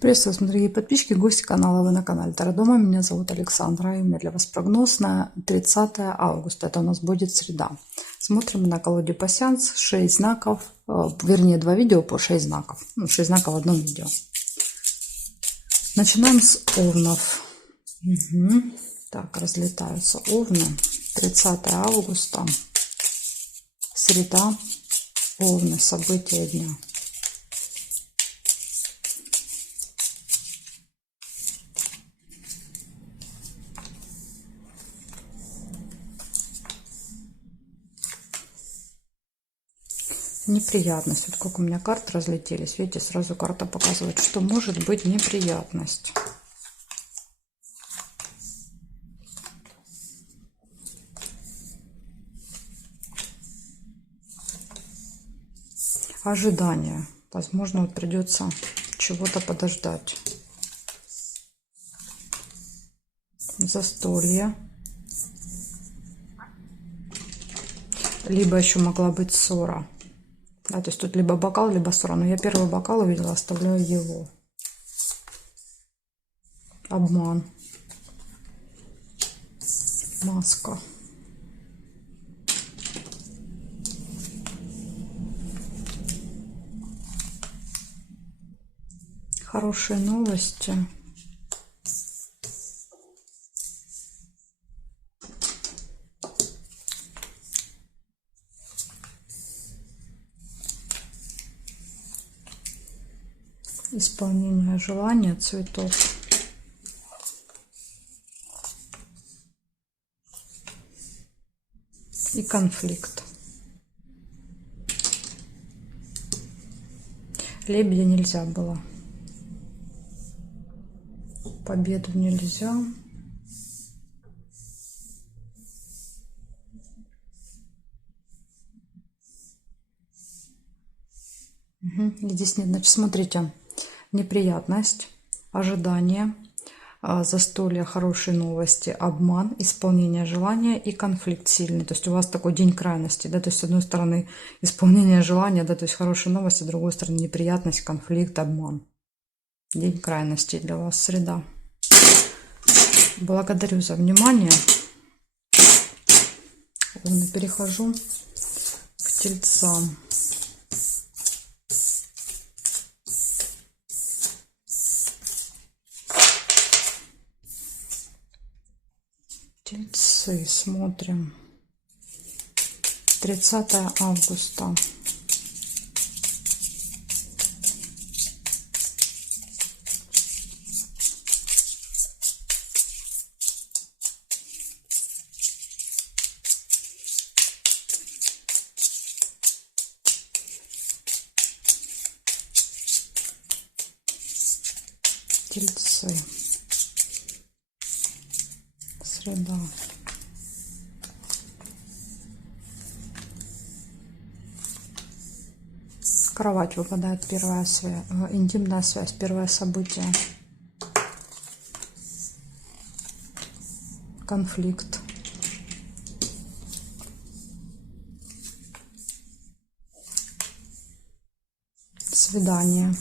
Приветствую вас, дорогие подписчики, гости канала, вы на канале Таро Дома. Меня зовут Александра, и у меня для вас прогноз на 30 августа. Это у нас будет среда. Смотрим на колоде пасьянс, 6 знаков, вернее 2 видео по 6 знаков. 6 знаков в одном видео. Начинаем с овнов. Так, разлетаются овны. 30 августа, среда, овны, события дня. Неприятность. Вот как у меня карты разлетелись. Видите, сразу карта показывает, что может быть неприятность. Ожидание. Возможно, вот придется чего-то подождать. Застолье. Либо еще могла быть ссора. Да, то есть тут либо бокал, либо ссора. Но я первый бокал увидела, оставляю его. Обман. Маска. Хорошие новости. Исполнение желания, цветов. И конфликт. Лебедя нельзя было. Победу нельзя. Здесь нет, значит, смотрите. Неприятность, ожидание, застолье, хорошие новости, обман, исполнение желания и конфликт сильный. То есть у вас такой день крайности, да, то есть с одной стороны исполнение желания, да, то есть хорошие новости, с другой стороны неприятность, конфликт, обман. День крайности для вас, среда. Благодарю за внимание. Перехожу к тельцам. Тельцы, смотрим. 30 августа. Тельцы. Среда. Кровать выпадает, первая связь, интимная связь, первое событие. Конфликт. Свидание.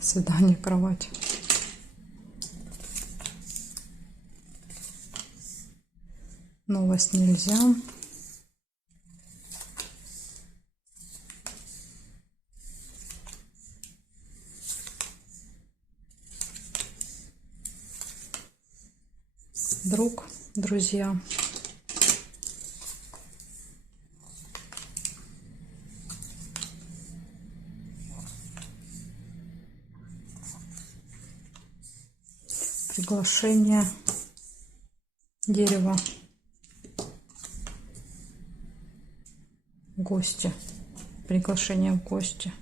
Свидание, кровать. Новость нельзя. Друг, друзья. Приглашение. Дерево. Гости. Приглашение в гости.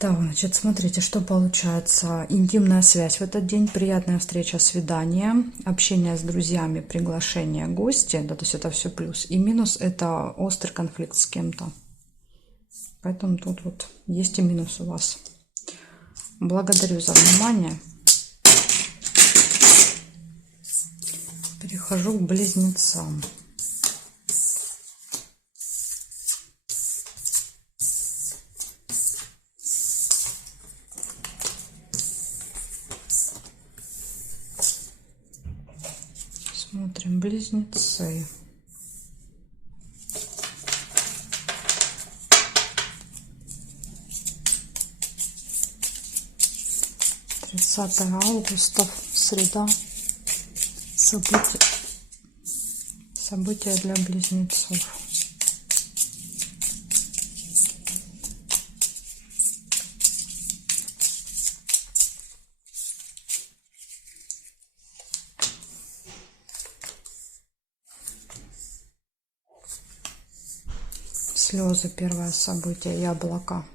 Да, значит, смотрите, что получается. Интимная связь в этот день, приятная встреча, свидание, общение с друзьями, приглашение, гости. Да, то есть это все плюс. И минус — это острый конфликт с кем-то. Поэтому тут вот есть и минус у вас. Благодарю за внимание. Перехожу к близнецам. Смотрим близнецы. Тридцатое августа, среда. События для близнецов. Слезы, первое событие, яблоко.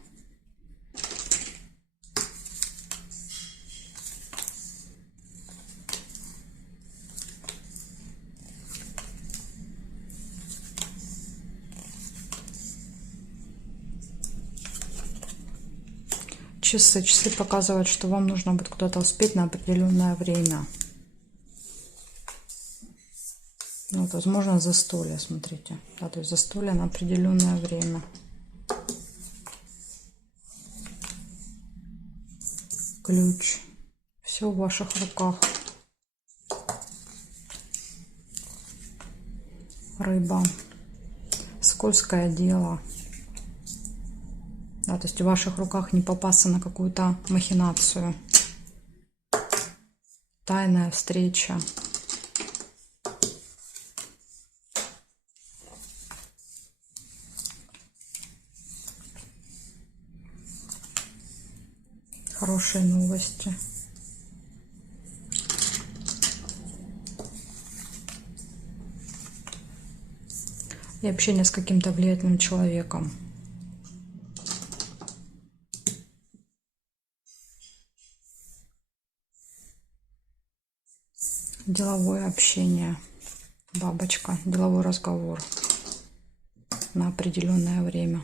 Часы. Часы показывают, что вам нужно будет куда-то успеть на определенное время. Ну, вот, возможно, застолье, смотрите. Да, то есть застолье на определенное время. Ключ. Все в ваших руках. Рыба. Скользкое дело. Да, то есть в ваших руках не попасться на какую-то махинацию. Тайная встреча. Хорошие новости. И общение с каким-то влиятельным человеком. Деловое общение. Бабочка. Деловой разговор. На определенное время.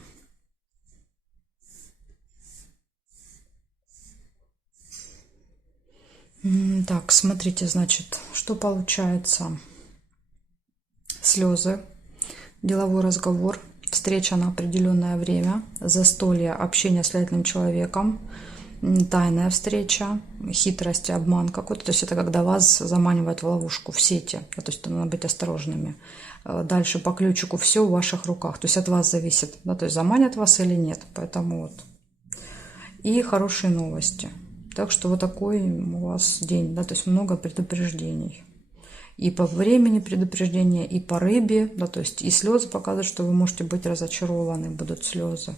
Так, смотрите, значит, что получается. Слезы. Деловой разговор. Встреча на определенное время. Застолье. Общение с влиятельным человеком. Тайная встреча, хитрость, обман какой-то. То есть это когда вас заманивают в ловушку, в сети. То есть надо быть осторожными. Дальше по ключику все в ваших руках. То есть от вас зависит, да, то есть заманят вас или нет. Поэтому вот. И хорошие новости. Так что вот такой у вас день, да, то есть много предупреждений. И по времени предупреждения, и по рыбе, да, то есть и слезы показывают, что вы можете быть разочарованы, будут слезы.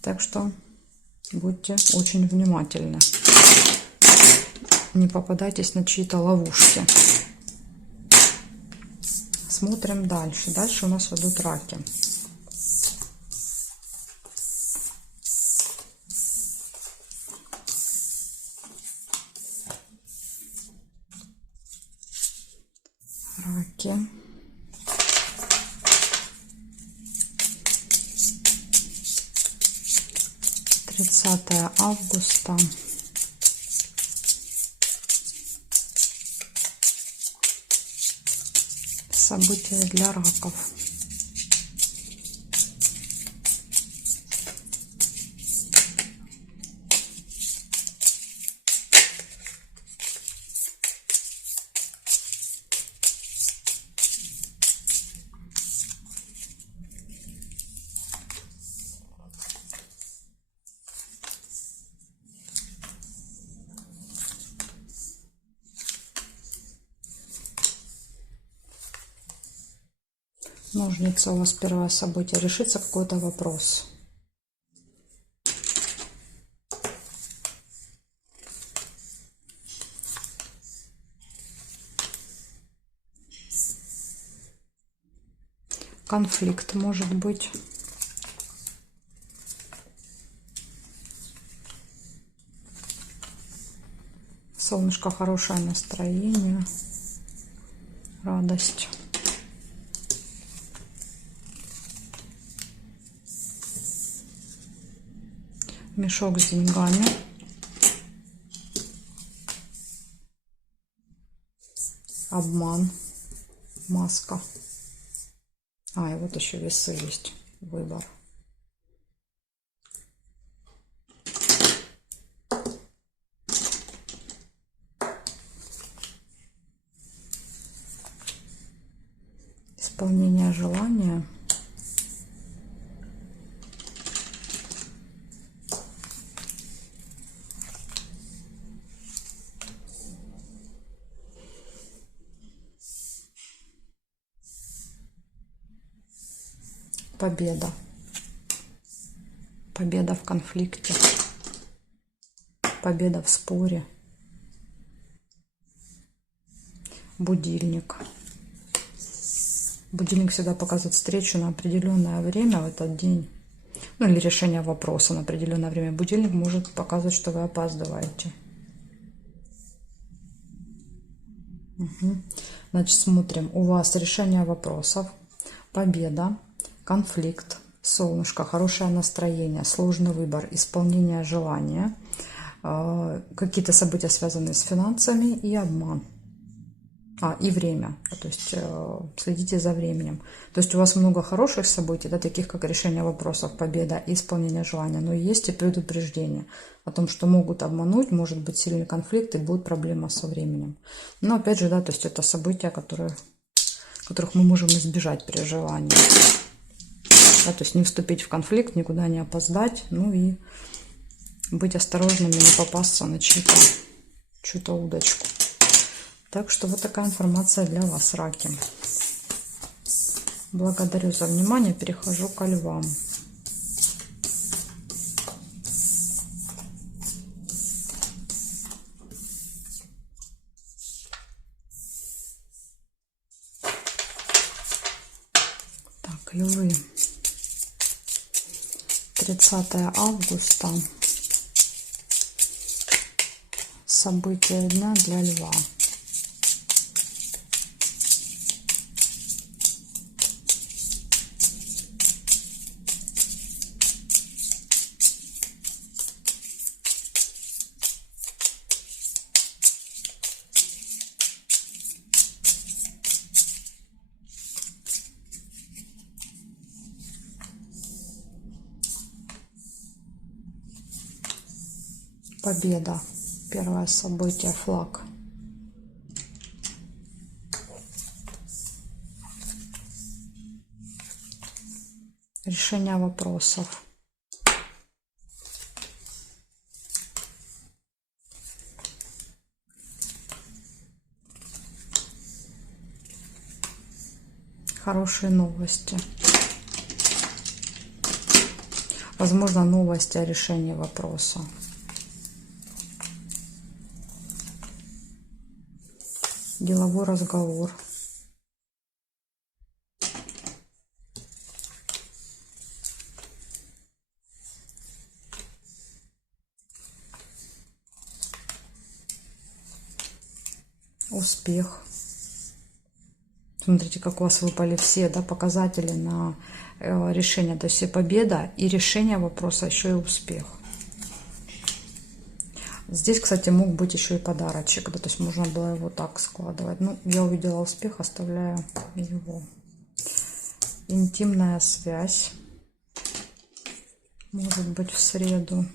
Так что будьте очень внимательны. Не попадайтесь на чьи-то ловушки. Смотрим дальше. Дальше у нас идут раки. Раки. Тридцатое августа. События для раков. Ножницы, у вас первое событие. Решится какой-то вопрос. Конфликт может быть. Солнышко, хорошее настроение. Радость. Мешок с деньгами. Обман. маска. И вот еще весы есть. Выбор. Исполнение желания. Победа. Победа в конфликте. Победа в споре. Будильник. Будильник всегда показывает встречу на определенное время в этот день. Ну или решение вопроса на определенное время. Будильник может показывать, что вы опаздываете. Значит, смотрим. У вас решение вопросов, победа, конфликт, солнышко, хорошее настроение, сложный выбор, исполнение желания, какие-то события, связанные с финансами, и обман. И время. То есть следите за временем. То есть у вас много хороших событий, да, таких как решение вопросов, победа и исполнение желания. Но есть и предупреждение о том, что могут обмануть, может быть сильный конфликт и будет проблема со временем. Но опять же, да, то есть это события, которых мы можем избежать при желании. Да, то есть не вступить в конфликт, никуда не опоздать, ну и быть осторожными, не попасться на чью-то удочку. Так что вот такая информация для вас, раки. Благодарю за внимание. Перехожу ко львам. Так, львы. 30 августа. События дня для льва. Победа. Первое событие. Флаг. Решение вопросов. Хорошие новости. Возможно, новости о решении вопроса. Деловой разговор. Успех. Смотрите, как у вас выпали все, да, показатели на решение. То есть и победа, и решение вопроса, еще и успех. Здесь, кстати, мог быть еще и подарочек, да, то есть можно было его так складывать. Ну, я увидела успех, оставляю его. Интимная связь. Может быть в среду.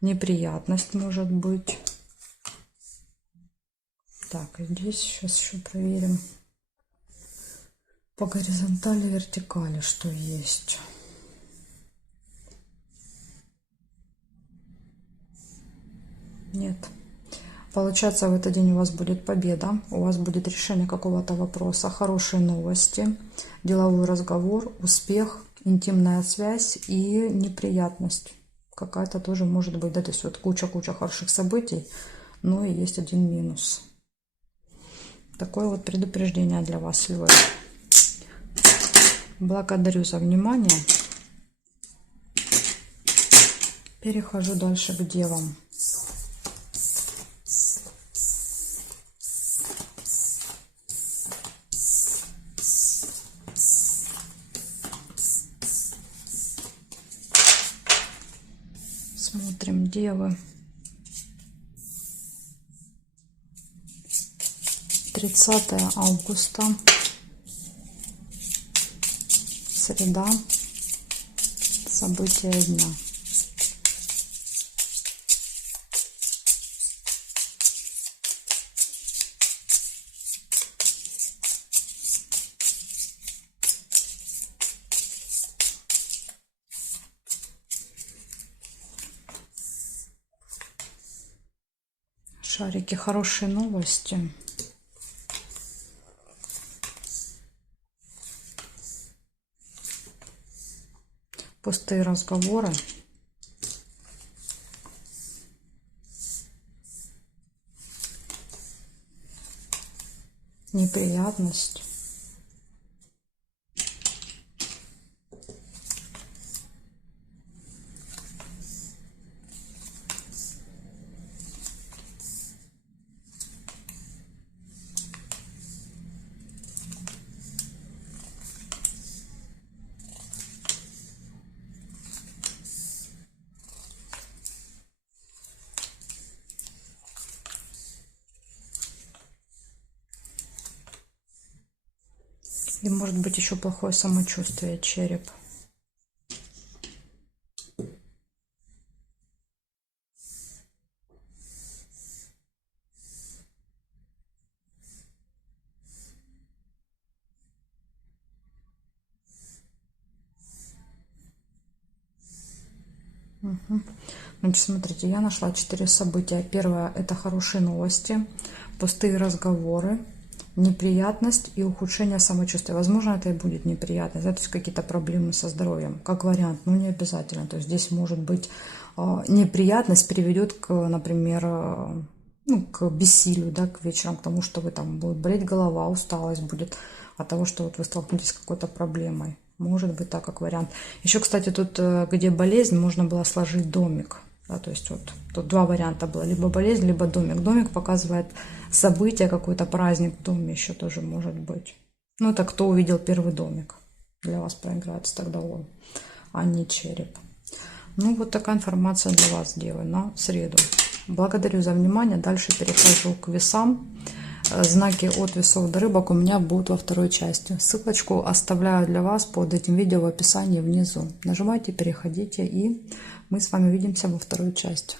Неприятность может быть. Так, и здесь сейчас еще проверим. По горизонтали, вертикали, что есть. Нет. Получается, в этот день у вас будет победа, у вас будет решение какого-то вопроса, хорошие новости, деловой разговор, успех, интимная связь и неприятность. Какая-то тоже может быть, да, то есть вот куча хороших событий, но и есть один минус. Такое вот предупреждение для вас, львы. Благодарю за внимание. Перехожу дальше к девам. Смотрим, девы. 30 августа. Среда. События дня. Шарики, хорошие новости. Пустые разговоры. Неприятность. И может быть еще плохое самочувствие, череп. Значит, смотрите, я нашла 4 события. Первое — это хорошие новости, пустые разговоры, неприятность и ухудшение самочувствия. Возможно, это и будет неприятность, да, то есть какие-то проблемы со здоровьем, как вариант, но не обязательно. То есть здесь может быть неприятность приведет к, например, ну, к бессилию, да, к вечерам, к тому, что вы там будет болеть голова, усталость будет от того, что вот вы столкнетесь с какой-то проблемой. Может быть, так, как вариант. Еще, кстати, тут, где болезнь, можно было сложить домик. Да, то есть вот тут 2 варианта было. Либо болезнь, либо домик. Домик показывает событие, какой-то праздник в доме еще тоже может быть. Ну, это кто увидел первый домик. Для вас проиграется тогда он, а не череп. Ну, вот такая информация для вас, девы, на среду. Благодарю за внимание. Дальше перехожу к весам. Знаки от весов до рыбок у меня будут во второй части. Ссылочку оставляю для вас под этим видео в описании внизу. Нажимайте, переходите, и мы с вами увидимся во второй части.